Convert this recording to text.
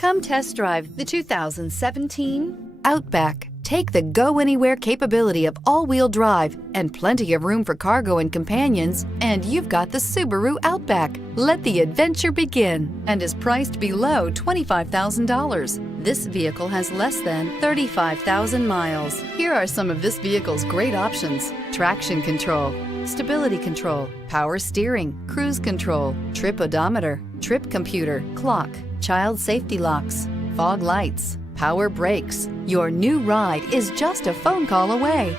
Come test drive the 2017 Outback. Take the go-anywhere capability of all-wheel drive and plenty of room for cargo and companions, and you've got the Subaru Outback. Let the adventure begin, and is priced below $25,000. This vehicle has less than 35,000 miles. Here are some of this vehicle's great options: traction control, stability control, power steering, cruise control, trip odometer, trip computer, clock, child safety locks, fog lights, power brakes. Your new ride is just a phone call away.